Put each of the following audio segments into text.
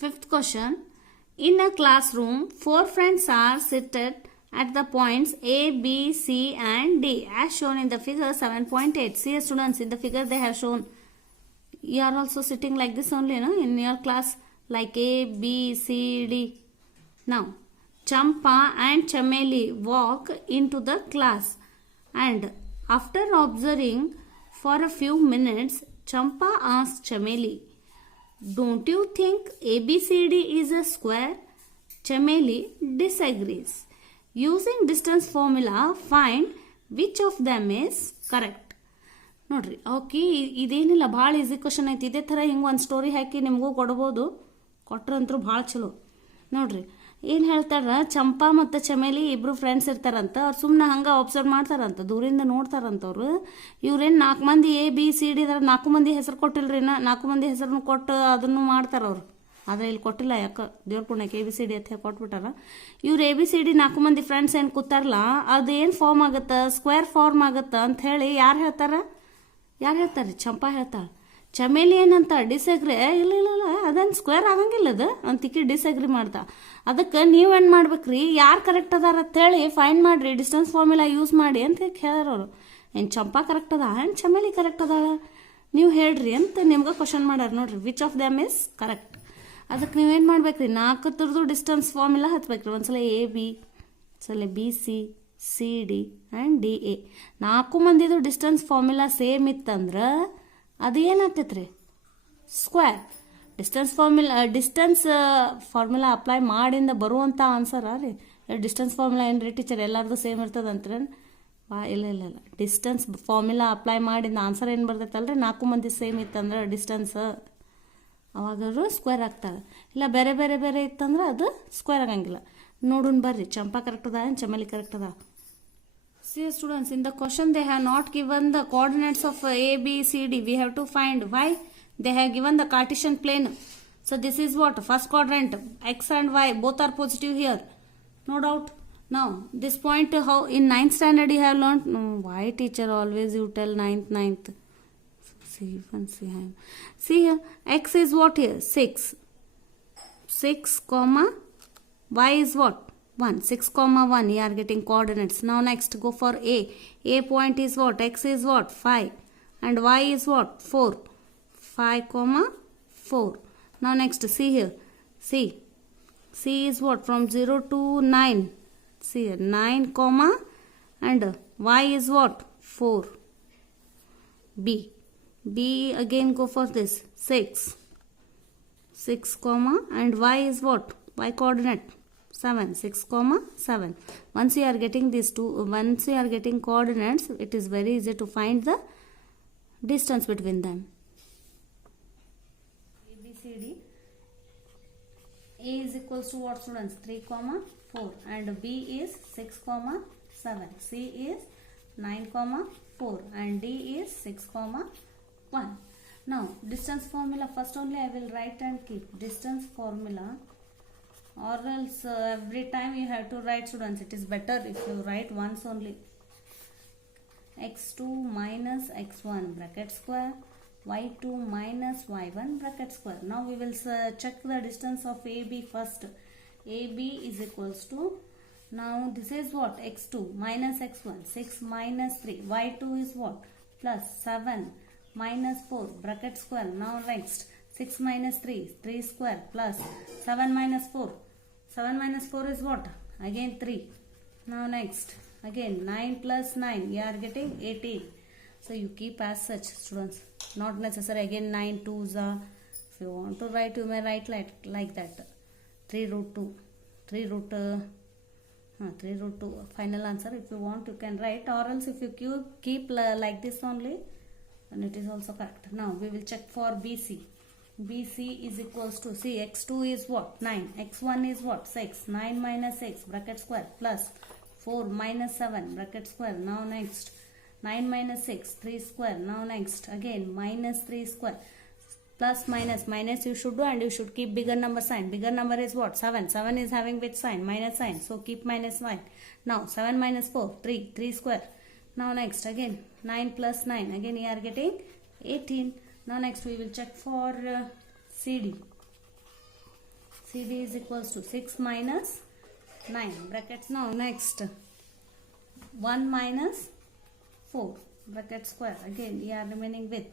Fifth question. In a classroom, four friends are seated at the points A, B, C and D as shown in the figure 7.8. See students, in the figure they have shown. You are also sitting like this only, no? In your class, like A, B, C, D. Now, Champa and Chameli walk into the class, and after observing for a few minutes, Champa asks Chameli, "Don't you think ABCD is a square?" Chameli disagrees. Using distance formula, find which of them is correct. ನೋಡ್ರಿ okay, ಇದೇನಿಲ್ಲ, ಭಾಳ easy question ಐತಿ. ಇದೇ ಥರ ಹಿಂಗೆ ಒಂದು story ಹಾಕಿ ನಿಮಗೂ ಕೊಡ್ಬೋದು. ಕೊಟ್ರಂತರೂ ಭಾಳ ಚಲೋ. ನೋಡ್ರಿ ಏನು ಹೇಳ್ತಾರ, ಚಂಪಾ ಮತ್ತು ಚಮೇಲಿ ಇಬ್ಬರು ಫ್ರೆಂಡ್ಸ್ ಇರ್ತಾರಂತ. ಅವ್ರು ಸುಮ್ಮನೆ ಹಂಗೆ ಅಬ್ಸರ್ವ್ ಮಾಡ್ತಾರಂತ, ದೂರಿಂದ ನೋಡ್ತಾರಂತವ್ರು. ಇವ್ರೇನು 4 ಮಂದಿ A B C D ಇದಾರೆ, 4 ಮಂದಿ ಹೆಸರು ಕೊಟ್ಟಿಲ್ರಿ, 4 ಮಂದಿ ಹೆಸರನ್ನು ಕೊಟ್ಟು ಅದನ್ನು ಮಾಡ್ತಾರವ್ರು. ಆದರೆ ಇಲ್ಲಿ ಕೊಟ್ಟಿಲ್ಲ, ಯಾಕೆ ದೇವ್ರ ಪುಣ್ಯಕ್ಕೆ ABCD ಅಂತ ಹೇಳಿ ಕೊಟ್ಬಿಟ್ಟಾರ. ಇವ್ರು ABCD 4 ಮಂದಿ ಫ್ರೆಂಡ್ಸ್ ಏನು ಕೂತಾರಲ್ಲ, ಅದೇನು ಫಾರ್ಮ್ ಆಗುತ್ತೆ, ಸ್ಕ್ವೇರ್ ಫಾರ್ಮ್ ಆಗುತ್ತೆ ಅಂತ ಹೇಳಿ ಯಾರು ಹೇಳ್ತಾರೆ? ಚಂಪಾ ಹೇಳ್ತಾಳೆ. ಚಮೇಲಿ ಏನಂತ ಡಿಸ್ಅಗ್ರಿ, ಇಲ್ಲ ಇಲ್ಲ ಇಲ್ಲ ಅದೇನು ಸ್ಕ್ವೇರ್ ಆಗಂಗಿಲ್ಲ ಅದು ಅಂತಿಕ್ಕಿ ಡಿಸ್ಅಗ್ರಿ ಮಾಡ್ತಾ. ಅದಕ್ಕೆ ನೀವೇನು ಮಾಡ್ಬೇಕ್ರಿ, ಯಾರು ಕರೆಕ್ಟ್ ಅದಾರ ಅಂತೇಳಿ ಫೈಂಡ್ ಮಾಡಿರಿ, ಡಿಸ್ಟೆನ್ಸ್ ಫಾರ್ಮುಲಾ ಯೂಸ್ ಮಾಡಿ ಅಂತ ಕೇಳಾರವ್ರು. ಏನು ಚಂಪಾ ಕರೆಕ್ಟ್ ಅದ, ಏನು ಚಮೇಲಿ ಕರೆಕ್ಟ್ ಅದಾಳ, ನೀವು ಹೇಳ್ರಿ ಅಂತ ನಿಮ್ಗೆ ಕ್ವಶನ್ ಮಾಡ್ಯಾರ. ನೋಡ್ರಿ which of them is correct. ಅದಕ್ಕೆ ನೀವೇನು ಮಾಡ್ಬೇಕ್ರಿ, 4 ಥರದ್ದು ಡಿಸ್ಟೆನ್ಸ್ ಫಾರ್ಮುಲಾ ಹಚ್ಬೇಕ್ರಿ. ಒಂದ್ಸಲ AB, ಸಲ BC, CD ಆ್ಯಂಡ್ DA. 4 ಮಂದಿದು ಡಿಸ್ಟೆನ್ಸ್ ಫಾರ್ಮುಲಾ ಸೇಮ್ ಇತ್ತಂದ್ರೆ ಅದು ಏನಾಗ್ತೈತೆ ರೀ, ಸ್ಕ್ವೇರ್. ಡಿಸ್ಟೆನ್ಸ್ ಫಾರ್ಮುಲಾ ಅಪ್ಲೈ ಮಾಡಿಂದ ಬರುವಂಥ ಆನ್ಸರ ರೀ. ಡಿಸ್ಟೆನ್ಸ್ ಫಾರ್ಮುಲಾ ಏನು ರೀ ಟೀಚರ್ ಎಲ್ಲರದು ಸೇಮ್ ಇರ್ತದಂದ್ರೆ ಇಲ್ಲ ಇಲ್ಲ ಇಲ್ಲ, ಡಿಸ್ಟೆನ್ಸ್ ಫಾರ್ಮುಲಾ ಅಪ್ಲೈ ಮಾಡಿಂದ ಆನ್ಸರ್ ಏನು ಬರ್ತೈತಲ್ರಿ, 4 ಮಂದಿ ಸೇಮ್ ಇತ್ತಂದ್ರೆ ಡಿಸ್ಟೆನ್ಸ್ ಅವಾಗಾದ್ರು ಸ್ಕ್ವೇರ್ ಆಗ್ತಾರೆ. ಇಲ್ಲ ಬೇರೆ ಬೇರೆ ಬೇರೆ ಇತ್ತಂದ್ರೆ ಅದು ಸ್ಕ್ವೇರ್ ಆಗಂಗಿಲ್ಲ. ನೋಡೋಣ ಬರ್ರಿ, ಚಂಪಾ ಕರೆಕ್ಟ್ ಅದ, ಚಮೇಲಿ ಕರೆಕ್ಟ್ ಅದ. See students, in the question they have not given the coordinates of A, B, C, D. We have to find why. They have given the Cartesian plane. So this is what? First quadrant. X and Y both are positive here. No doubt. Now this point, how in 9th standard you have learnt. No, why teacher always you tell 9th. See here. X is what here? 6. 6 comma Y is what? 1. 6 comma 1, you are getting coordinates. Now next go for A. A point is what? X is what? 5. And Y is what? 4. 5 comma 4. Now next see here. C. C is what? From 0 to 9. See here. 9 comma and Y is what? 4. B. B again go for this. 6. 6 comma and Y is what? Y coordinate 7. 6 comma 7. Once you are getting these two, once you are getting coordinates, it is very easy to find the distance between them. ABCD. A is equals to what students? 3 comma 4 and B is 6 comma 7. C is 9 comma 4 and D is 6 comma 1. Now distance formula, first only I will write and keep distance formula, or else every time you have to write students. It is better if you write once only. x2 minus x1 bracket square, y2 minus y1 bracket square. Now we will check the distance of AB first. AB is equals to, now this is what? X2 minus x1, 6 minus 3, y2 is what? Plus 7 minus 4 bracket square. Now next 6 minus 3, 3 square plus 7 minus 4. 7 minus 4 is what? Again 3. Now next again 9 plus 9, you are getting 18. So you keep as such students, not necessary again 9 2s are. If you want to write, you may write like that. 3 root 2, 3 root 2 final answer. If you want you can write, or else if you keep like this only, and it is also correct. Now we will check for BC. BC is equals to, see x2 is what? 9. x1 is what? 6. 9 minus 6 bracket square plus 4 minus 7 bracket square. Now next 9 minus 6, 3 square. Now next again minus 3 square. Plus minus you should do, and you should keep bigger number sign. Bigger number is what? 7. 7 is having which sign? Minus sign. So keep minus sign. Now 7 minus 4, 3. 3 square. Now next again 9 plus 9. Again you are getting 18. Now next we will check for CD. CD is equals to 6 minus 9 brackets. Now next 1 minus 4 bracket square. Again we are remaining with,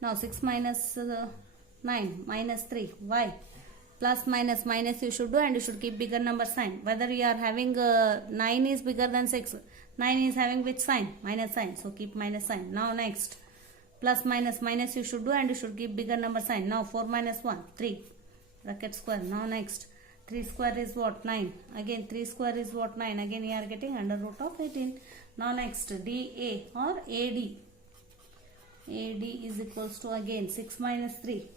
now 6 minus 9 minus 3, why? Plus minus minus you should do, and you should keep bigger number sign. Whether you are having 9 is bigger than 6, 9 is having which sign? Minus sign, so keep minus sign. Now next plus minus minus you should do, and you should keep bigger number sign. Now 4 minus 1, 3 bracket square. Now next 3 square is what? 9. Again 3 square is what? 9. Again we are getting under root of 18. Now next DA or AD. AD is equals to, again 6 minus 3.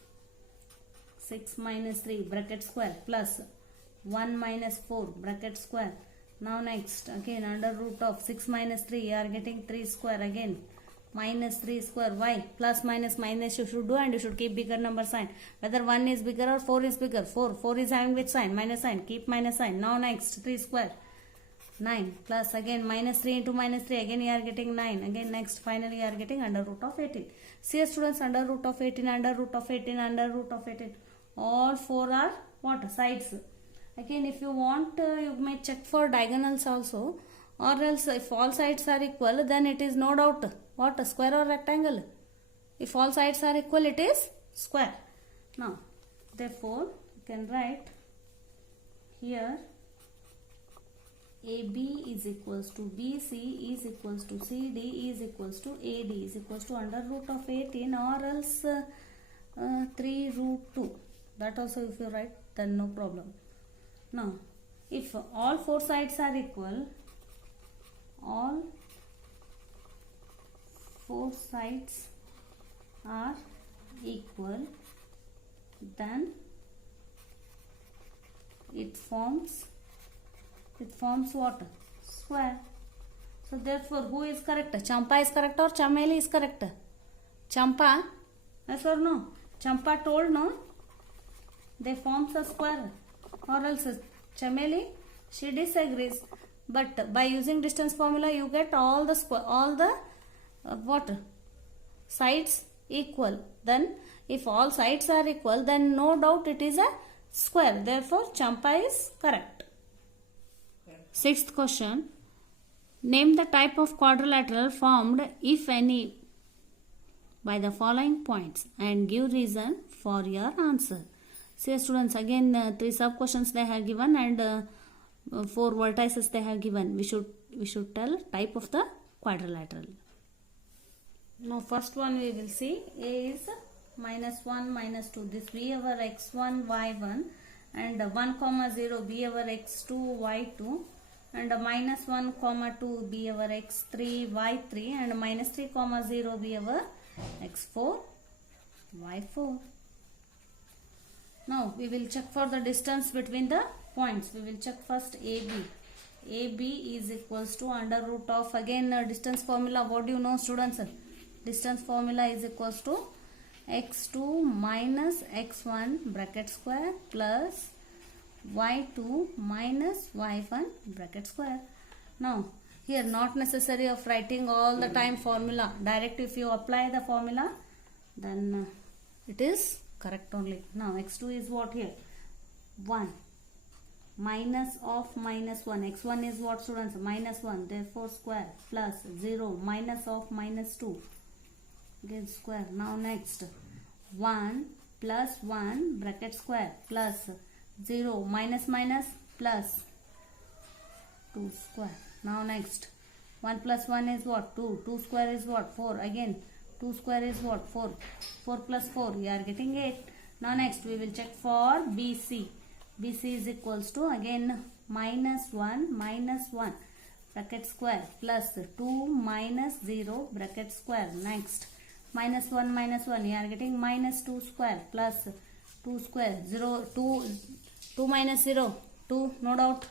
6 minus 3 bracket square plus 1 minus 4 bracket square. Now next again under root of 6 minus 3 you are getting 3 square, again minus 3 square. Why? Plus minus minus you should do, and you should keep bigger number sign. Whether 1 is bigger or 4 is bigger. 4 is having which sign? Minus sign, keep minus sign. Now next 3 square 9 plus again minus 3 into minus 3, again you are getting 9. Again next finally you are getting under root of 18. See students, under root of 18, under root of 18, under root of 18, all 4 are what? Sides. Again if you want you may check for diagonals also, or else if all sides are equal then it is no doubt what? Square or rectangle. If all sides are equal it is square. Now therefore you can write here AB is equals to BC is equals to CD is equals to AD is equals to under root of 18, or else 3 root 2. That also if you write then no problem. Now if all 4 sides are equal, all 4 sides are equal, then it forms what? Square. So therefore who is correct? Champa is correct or Chameli is correct? Champa, yes or no? Champa told no, they forms a square, or else Chameli, she disagrees. But by using distance formula you get all the square, all the what? Sides equal. Then if all sides are equal then no doubt it is a square. Therefore Champa is correct. Sixth question. Name the type of quadrilateral formed, if any, by the following points and give reason for your answer. See students, again 3 sub questions they have given, and 4 vertices they have given. We should tell type of the quadrilateral. Now first one we will see. A is minus 1 minus 2. This be our x1 y1, and 1 comma 0 be our x2 y2, and minus 1 comma 2 be our x3 y3, and minus 3 comma 0 be our x4 y4. Now we will check for the distance between the points. We will check first AB. AB is equals to under root of, again distance formula. What do you know students? Distance formula is equals to x2 minus x1 bracket square plus y2 minus y1 bracket square. Now here not necessary of writing all the time formula. Direct if you apply the formula then it is correct only. Now x2 is what here? 1 minus of minus 1. x1 is what students? Minus 1. Therefore square plus 0 minus of minus 2. Again square. Now next 1 plus 1 bracket square plus 0 minus minus plus 2 square. Now next 1 plus 1 is what? 2. 2 square is what? 4. Again 2 square is what? 4. 4 plus 4 you are getting 8. Now next we will check for BC. BC is equals to, again minus 1 bracket square plus 2 minus 0 bracket square. Next minus 1 you are getting minus 2 square plus 2 square. 2 minus 0 2, no doubt.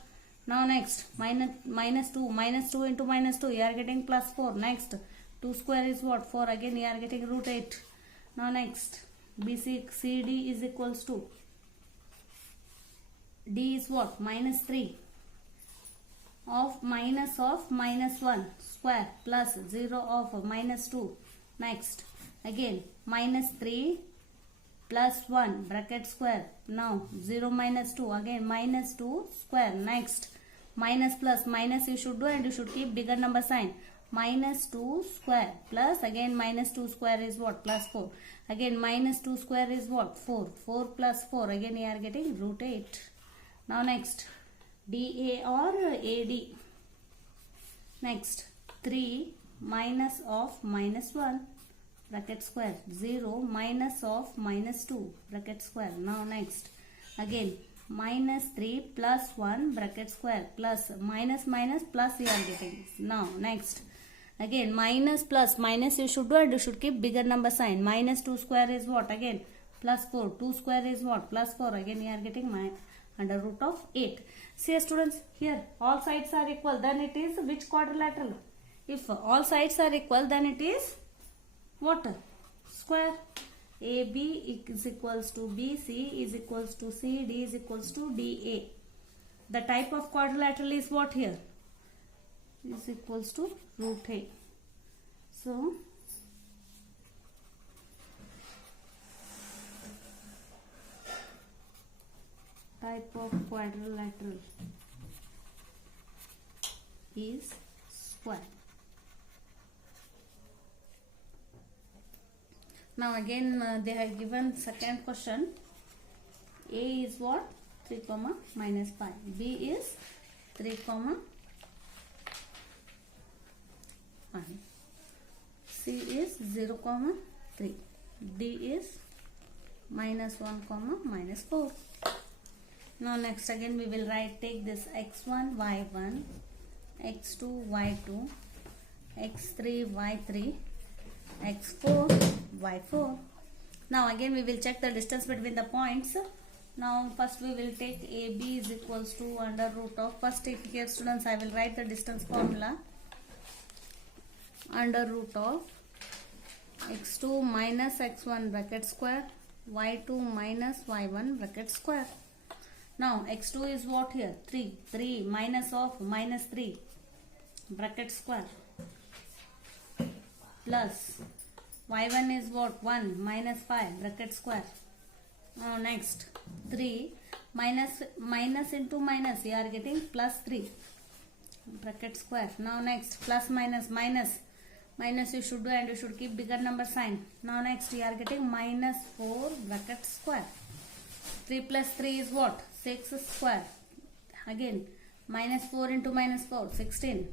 Now next minus 2 into minus 2 you are getting plus 4. Next 2 square is what? 4. Again you are getting root 8. Now next BC CD is equals to, D is what? Minus 3 of minus 1 square plus 0 of minus 2. Next again minus 3 plus 1 bracket square. Now 0 minus 2, again minus 2 square. Next minus plus minus you should do, and you should keep bigger number sign. Minus 2 square plus again minus 2 square is what? Plus 4. Again minus 2 square is what? 4. 4 plus 4, again you are getting root 8. Now next dA or AD. Next 3 minus of minus 1 bracket square. 0 minus of minus 2 bracket square. Now next again minus 3 plus 1 bracket square, plus minus minus plus you are getting. Now next again minus plus minus you should do, and you should keep bigger number sign. Minus 2 square is what? Again plus 4. 2 square is what? Plus 4. Again you are getting under root of 8. See students, here all sides are equal, then it is which quadrilateral? If all sides are equal, then it is what? Square. AB is equals to BC is equals to CD is equals to DA. The type of quadrilateral is what here? Is equals to root A. So type of quadrilateral is square. Now again they have given second question. A is what? 3 comma minus 5. B is 3 comma 5. C is 0 comma 3. D is minus 1 comma minus 4. Now next again we will take this x1 y1, x2 y2, x3 y3, x4 y4. Now again we will check the distance between the points. Now first we will take AB is equals to under root of, first if here students I will write the distance formula, under root of x2 minus x1 bracket square, y2 minus y1 bracket square. Now x2 is what here? 3. 3 minus of minus 3 bracket square, plus y1 is what? 1 minus 5 bracket square. Now next 3 minus into minus, you are getting plus 3 bracket square. Now next plus minus minus you should do, and you should keep bigger number sign. Now next you are getting minus 4 bracket square. 3 plus 3 is what? 6 square. Again minus 4 into minus 4, 16.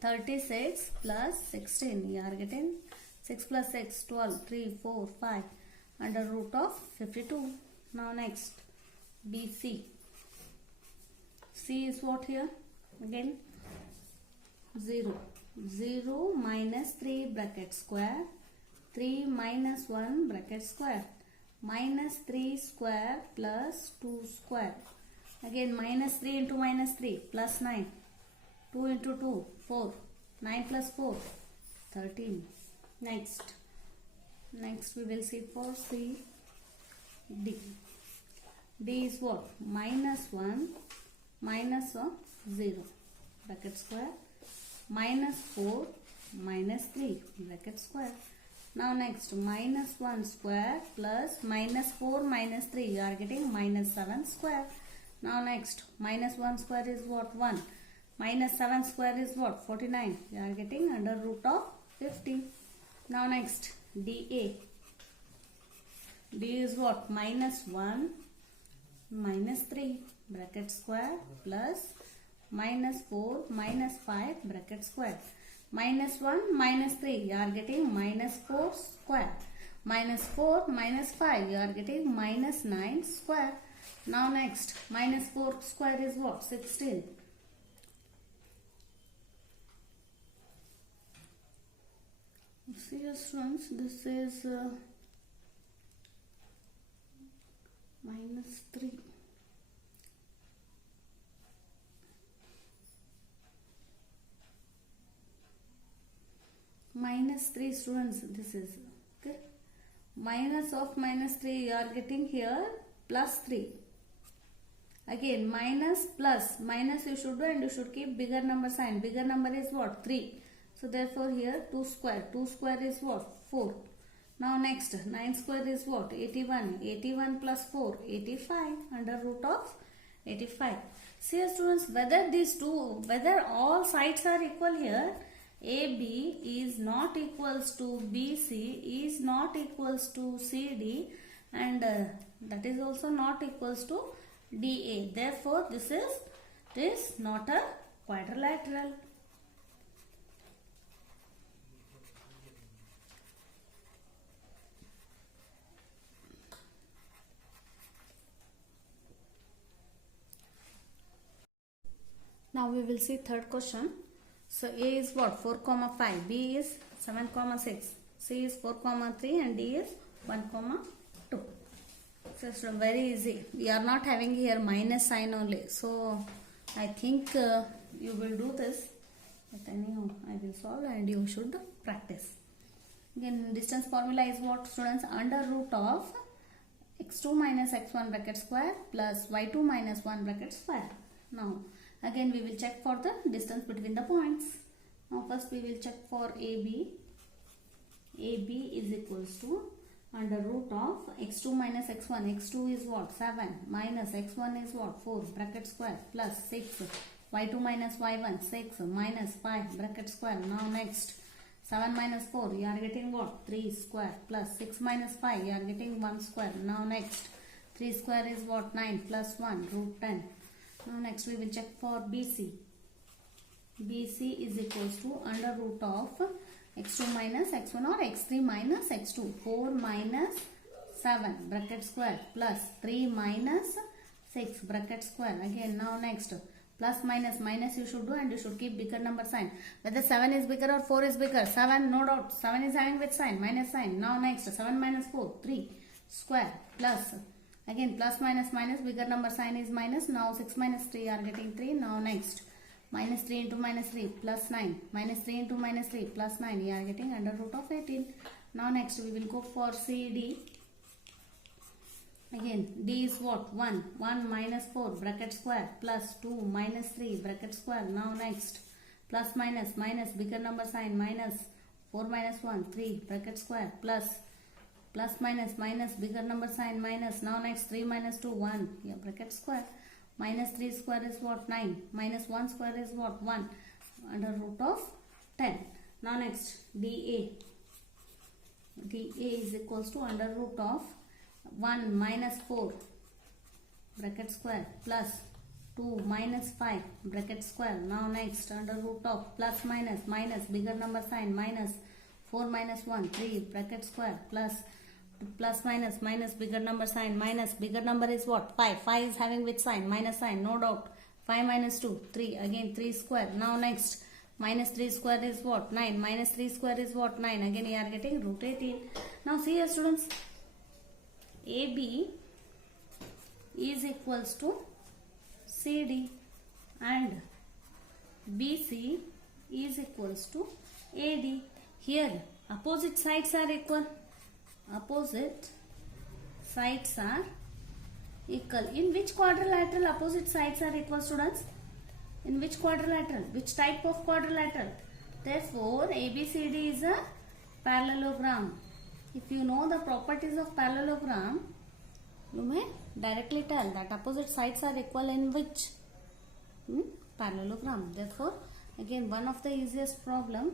36 plus 16, you are getting 6 plus 6, 12, 3, 4, 5 under root of 52. Now next BC. C is what here? Again 0. 0 minus 3 bracket square, 3 minus 1 bracket square, minus 3 square plus 2 square. Again minus 3 into minus 3 plus 9. 2 into 2 4. 9 plus 4 13. Next we will see for C. D. D is what? Minus 1 minus of 0 bracket square, minus 4 minus 3 bracket square. Now next minus 1 square plus minus 4 minus 3, you are getting minus 7 square. Now next minus 1 square is what? 1. Minus 7 square is what? 49. You are getting under root of 50. Now next DA. D is what? Minus 1 minus 3 bracket square plus minus 4 minus 5 bracket square. Minus 1 minus 3, you are getting minus 4 square. Minus 4 minus 5, you are getting minus 9 square. Now next minus 4 square is what? 16. See students, this is minus 3. Minus 3 students, this is okay. Minus of minus 3, you are getting here plus 3. Again minus plus minus you should do, and you should keep bigger number sign. Bigger number is what? 3. So therefore here 2 square. 2 square is what? 4. Now next, 9 square is what? 81. 81 plus 4, 85 under root of 85. See students, whether all sides are equal here, AB is not equals to BC, is not equals to CD, and that is also not equals to DA. Therefore, this is not a quadrilateral. Now we will see third question. So A is what? 4, 5. B is 7, 6. C is 4, 3 and D is 1, 2. So it's very easy. We are not having here minus sign only. So I think you will do this. But anyhow, I will solve and you should practice. Again, distance formula is what, students? Under root of x2 minus x1 bracket square plus y2 minus 1 bracket square. Now again we will check for the distance between the points. Now first we will check for AB. AB is equals to under root of x2 minus x1. x2 is what? 7 minus x1 is what? 4 bracket square plus 6 y2 minus y1 6 minus 5 bracket square. Now next 7 minus 4 you are getting what? 3 square plus 6 minus 5 you are getting 1 square. Now next 3 square is what? 9 plus 1 root 10. Now next we will check for BC. BC is equals to under root of x2 minus x1 or x3 minus x2. 4 minus 7 bracket square plus 3 minus 6 bracket square. Again now next plus minus you should do and you should keep bigger number sign. Whether 7 is bigger or 4 is bigger. 7 no doubt. 7 is having which sign? Minus sign. Now next 7 minus 4 3 square plus again plus minus bigger number sign is minus. Now 6 minus 3 are getting 3. Now next minus 3 into minus 3 plus 9 minus 3 into minus 3 plus 9 you are getting under root of 18. Now next we will go for CD. Again D is what? 1 minus 4 bracket square plus 2 minus 3 bracket square. Now next plus minus bigger number sign minus 4 minus 1 3 bracket square plus minus bigger number sign minus. Now next 3 minus 2 1 yeah, bracket square minus 3 square is what? 9 minus 1 square is what? 1 under root of 10. Now next DA is equals to under root of 1 minus 4 bracket square plus 2 minus 5 bracket square. Now next under root of plus minus bigger number sign minus 4 minus 1 3 bracket square plus minus bigger number sign minus bigger number is what? 5 is having which sign? Minus sign, no doubt. 5 minus 2 3 again 3 square. Now next minus 3 square is what? 9 minus 3 square is what? 9. Again you are getting root 18. Now see here students, AB is equals to CD and BC is equals to AD. Here opposite sides are equal. Opposite sides are equal. In which quadrilateral opposite sides are equal, students? In which quadrilateral? Which type of quadrilateral? Therefore, ABCD is a parallelogram. If you know the properties of parallelogram, you may directly tell that opposite sides are equal in which? Parallelogram. Therefore, again one of the easiest problem.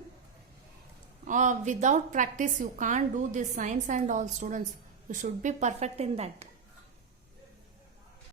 Without practice you can't do this science and all, students. You should be perfect in that.